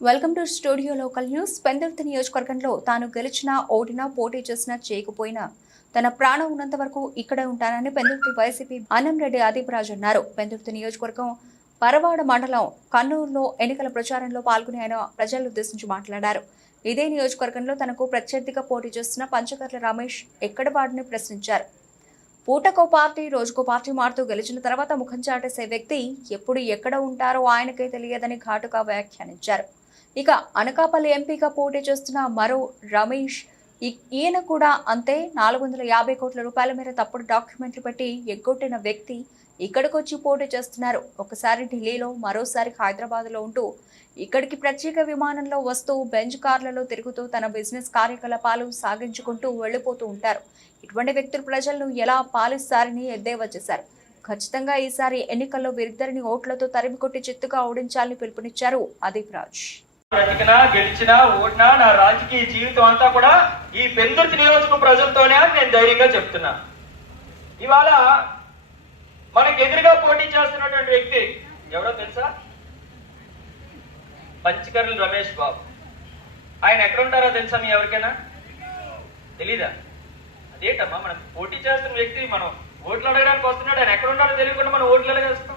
Welcome to studio local news. Pendurthi నియోజకవర్గంలో తాను గెలిచినా ఓడినా పోటీ చేసినా చేయకపోయినా తన ప్రాణం ఉన్నంత వరకు ఇక్కడే ఉంటానని పెందుర్తి వైసీపీ అన్నంరెడ్డి ఆదిపరాజు అన్నారు. పెందుర్తి నియోజకవర్గం పరవాడ మండలం కన్నూరులో ఎన్నికల ప్రచారంలో పాల్గొని ఆయన ప్రజలను ఉద్దేశించి మాట్లాడారు. ఇదే నియోజకవర్గంలో తనకు ప్రత్యర్థిగా పోటీ చేస్తున్న పంచకర్ల రమేష్ ఎక్కడ వాడిని ప్రశ్నించారు. పూటకో పార్టీ రోజుకో పార్టీ మారుతూ గెలిచిన తర్వాత ముఖం చాటేసే వ్యక్తి ఎప్పుడు ఎక్కడ ఉంటారో ఆయనకే తెలియదని ఘాటుగా వ్యాఖ్యానించారు. ఇక అనకాపల్లి ఎంపీగా పోటీ చేస్తున్న మరో రమేష్ ఈ- ఈయన కూడా అంతే నాలుగు వందల యాభై కోట్ల రూపాయల మేర తప్పుడు డాక్యుమెంట్లు పెట్టి ఎగ్గొట్టిన వ్యక్తి ఇక్కడికొచ్చి పోటీ చేస్తున్నారు. ఒకసారి ఢిల్లీలో మరోసారి హైదరాబాద్లో ఉంటూ ఇక్కడికి ప్రత్యేక విమానంలో వస్తూ బెంచ్ కార్లలో తిరుగుతూ తన బిజినెస్ కార్యకలాపాలు సాగించుకుంటూ వెళ్ళిపోతూ ఉంటారు. ఇటువంటి వ్యక్తులు ప్రజలను ఎలా పాలిస్తారని ఎద్దేవా చేశారు. ఖచ్చితంగా ఈసారి ఎన్నికల్లో వీరిద్దరిని ఓట్లతో తరిమి కొట్టి చిత్తుగా ఓడించాలని పిలుపునిచ్చారు అదీప్ రాజ్. బ్రతికినా గెలిచినా ఓడినా నా రాజకీయ జీవితం అంతా కూడా ఈ పెందుర్తి నియోజక ప్రజలతోనే అని నేను ధైర్యంగా చెప్తున్నా. ఇవాళ మనకి ఎదురుగా పోటీ చేస్తున్నటువంటి వ్యక్తి ఎవరో తెలుసా? పంచకర్ల రమేష్ బాబు. ఆయన ఎక్కడుంటారో తెలుసా మీ ఎవరికైనా? తెలీదా? అదేంటమ్మా మనం పోటీ చేస్తున్న వ్యక్తి మనం ఓట్లు అడగడానికి వస్తున్నాడు ఆయన ఎక్కడున్నాడో తెలియకుండా మనం ఓట్లు అడగేస్తాం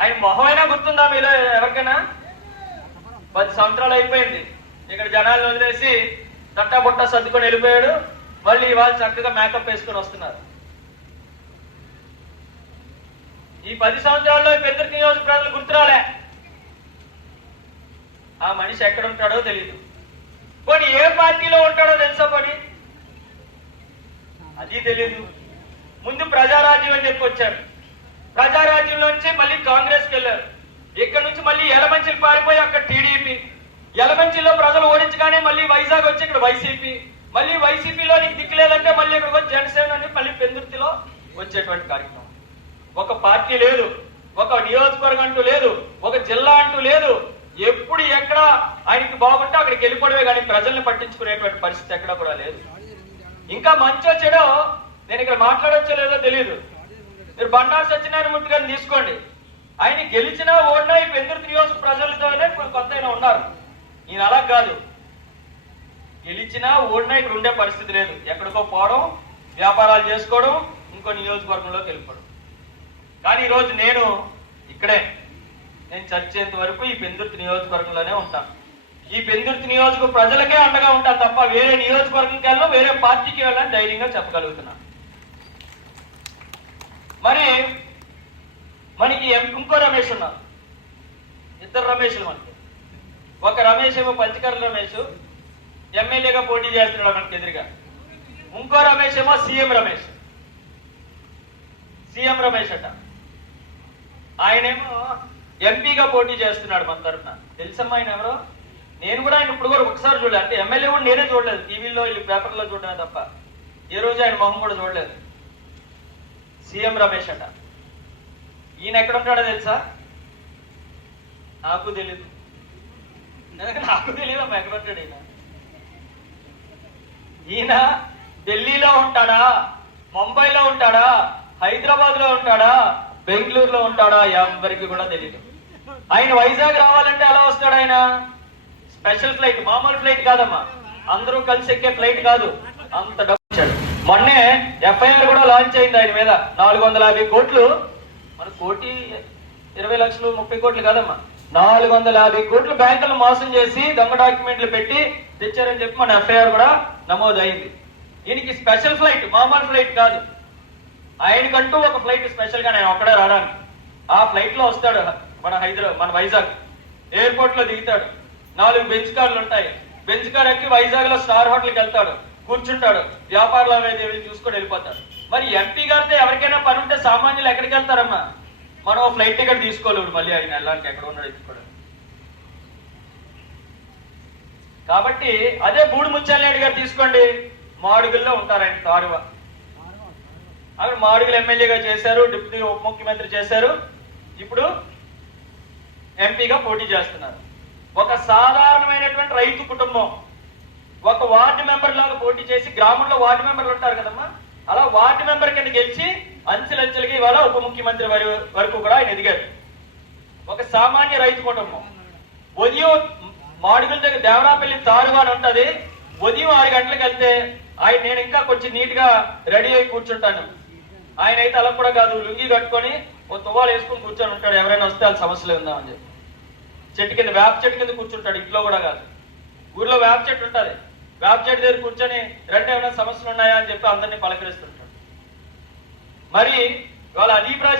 ఆయన మొహం అయినా గుర్తుందా మీలో ఎవరికైనా? పది సంవత్సరాలు అయిపోయింది. ఇక్కడ జనాలు వదిలేసి తట్టబుట్ట సర్దుకొని వెళ్ళిపోయాడు. మళ్ళీ ఇవాళ చక్కగా మేకప్ వేసుకొని వస్తున్నారు. ఈ పది సంవత్సరాల్లో పెద్ద నియోజక ప్రజలు గుర్తురాలే ఆ మనిషి ఎక్కడ ఉంటాడో తెలియదు పోనీ ఏ పార్టీలో ఉంటాడో తెలుసా పని? అది తెలియదు ముందు ప్రజారాజ్యం అని చెప్పి వచ్చాడు ప్రజారాజ్యం నుంచి మళ్ళీ కాంగ్రెస్కి వెళ్ళారు. ఇక్కడ నుంచి మళ్ళీ ఎలమంచిలు పారిపోయి అక్కడ టీడీపీ. ఎలమంచిలో ప్రజలు ఓడించగానే మళ్ళీ వైజాగ్ వచ్చి ఇక్కడ వైసీపీ. మళ్ళీ వైసీపీలో నీకు దిక్కు లేదంటే మళ్ళీ ఇక్కడ వచ్చి జనసేన అని మళ్ళీ పెందుర్తిలో వచ్చేటువంటి కార్యక్రమం. ఒక పార్టీ లేదు ఒక నియోజకవర్గం అంటూ లేదు ఒక జిల్లా అంటూ లేదు. ఎప్పుడు ఎక్కడ ఆయనకి బాగుంటే అక్కడికి వెళ్ళిపోవడమే కానీ ప్రజల్ని పట్టించుకునేటువంటి పరిస్థితి ఎక్కడ కూడా లేదు. ఇంకా మంచో చెడో నేను ఇక్కడ మాట్లాడొచ్చో లేదో తెలియదు మీరు బండారు సత్యనారాయణ మూర్తి గారిని తీసుకోండి. ఆయన గెలిచినా ఓడినా ఈ పెందుర్తి నియోజక ప్రజలతోనే కొత్త ఆయన ఉన్నారు. ఈయన అలా కాదు. గెలిచినా ఓడినా ఇక్కడ ఉండే పరిస్థితి లేదు. ఎక్కడికో పోవడం వ్యాపారాలు చేసుకోవడం ఇంకో నియోజకవర్గంలోకి వెళ్ళిపోవడం. కానీ ఈరోజు నేను ఇక్కడే. నేను చచ్చేంత వరకు ఈ పెందుర్తి నియోజకవర్గంలోనే ఉంటాను ఈ పెందుర్తి నియోజక ప్రజలకే అండగా ఉంటా తప్ప వేరే నియోజకవర్గంకి వెళ్ళను వేరే పార్టీకి వెళ్ళని ధైర్యంగా చెప్పగలుగుతున్నాను మరి మనకి ఎం- ఇంకో రమేష్ ఉన్నారు. ఇద్దరు రమేష్లు మనకి. ఒక రమేష్ ఏమో పంచకర్ల రమేష్ ఎమ్మెల్యేగా పోటీ చేస్తున్నాడు మనకి ఎదురుగా. ఇంకో రమేష్ ఏమో సీఎం రమేష్. సీఎం రమేష్ అట. ఆయనేమో ఎంపీగా పోటీ చేస్తున్నాడు మన తరఫున తెలుసమ్మా ఆయన ఎవరో? నేను కూడా ఆయన ఇప్పుడు కూడా ఒకసారి చూడలేదు అంటే ఎమ్మెల్యే కూడా నేనే చూడలేదు. టీవీలో వీళ్ళు పేపర్లో చూడలేదు తప్ప. ఏ రోజు ఆయన మొహం కూడా చూడలేదు. సీఎం రమేష్ అట. ఈయన ఎక్కడ ఉంటాడో తెలుసా? నాకు తెలియదు నాకు తెలియదు అమ్మ ఎక్కడ ఉంటాడు ఈయన? ఈయన ఢిల్లీలో ఉంటాడా? ముంబైలో ఉంటాడా? హైదరాబాద్లో ఉంటాడా? బెంగళూరులో ఉంటాడా? ఎవరికి కూడా తెలియదు ఆయన వైజాగ్ రావాలంటే ఎలా వస్తాడు ఆయన? స్పెషల్ ఫ్లైట్ మామూలు ఫ్లైట్ కాదమ్మా. అందరూ కలిసి ఎక్కే ఫ్లైట్ కాదు. అంత డబ్బు మొన్నే ఎఫ్ఐఆర్ కూడా లాంచ్ అయింది ఆయన మీద. నాలుగు వందల యాభై కోట్లు మరి కోటి ఇరవై లక్షలు ముప్పై కోట్లు కాదమ్మా. నాలుగు వందల యాభై కోట్లు బ్యాంకులు మోసం చేసి దొంగ డాక్యుమెంట్లు పెట్టి తెచ్చారని చెప్పి మన ఎఫ్ఐఆర్ కూడా నమోదు అయింది ఈయనకి స్పెషల్ ఫ్లైట్ మామూలు ఫ్లైట్ కాదు. ఆయనకంటూ ఒక ఫ్లైట్ స్పెషల్గా నేను ఒక్కడే రావడానికి. ఆ ఫ్లైట్లో వస్తాడు మన హైదరాబాద్ మన వైజాగ్. ఎయిర్పోర్ట్లో దిగుతాడు. నాలుగు బెంచ్ కార్లు ఉంటాయి. బెంచ్ కార్ ఎక్కి వైజాగ్లో స్టార్ హోటల్కి వెళ్తాడు. కూర్చుంటాడు. వ్యాపార లావాదేవీలు చూసుకొని వెళ్ళిపోతాడు. మరి ఎంపీ గారితో ఎవరికైనా పని ఉంటే సామాన్యులు ఎక్కడికి వెళ్తారమ్మా? మనం ఫ్లైట్ టికెట్ తీసుకోలేడు మళ్ళీ ఆయన ఎలాంటి ఎక్కడ ఉన్నాడు ఎత్తుకోవడం కాబట్టి అదే బూడి ముత్యాలనాయుడు గారు తీసుకోండి. మాడుగుల్లో ఉంటారు ఆయన తారువ అక్కడ మాడుగులు ఎమ్మెల్యేగా చేశారు డిప్యూటీ ఉప ముఖ్యమంత్రి చేశారు. ఇప్పుడు ఎంపీగా పోటీ చేస్తున్నారు. ఒక సాధారణమైనటువంటి రైతు కుటుంబం. ఒక వార్డు మెంబర్ లాగా పోటీ చేసి గ్రామంలో వార్డు మెంబర్లు ఉంటారు కదమ్మా. అలా వార్డు మెంబర్ కింద గెలిచి అంచెలంచెలుగా ఇవాళ ఉప ముఖ్యమంత్రి వరకు కూడా ఆయన ఎదిగారు. ఒక సామాన్య రైతు కుటుంబం. ఉదయం మాడుగుల దగ్గర దేవరాపల్లి తారుగా అని ఉంటది. ఉదయం ఆరు గంటలకు వెళ్తే ఆయన నేను ఇంకా కొంచెం నీట్గా రెడీ అయి కూర్చుంటాను. ఆయన అయితే అలా కూడా కాదు లుంగి కట్టుకొని ఓ తువ్వాలు వేసుకొని కూర్చొని ఉంటాడు. ఎవరైనా వస్తే వాళ్ళ సమస్యలు ఉందామని చెప్పి. చెట్టు కింద వేప చెట్టు కింద కూర్చుంటాడు ఇంట్లో కూడా కాదు. ఊర్లో వేప చెట్టు ఉంటుంది. వేప చెట్టు దగ్గర కూర్చొని రెండు ఏమైనా సమస్యలు ఉన్నాయా అని చెప్పి అందరినీ పలకరిస్తుంటాడు. మరి వాళ్ళ అదీప్ రాజు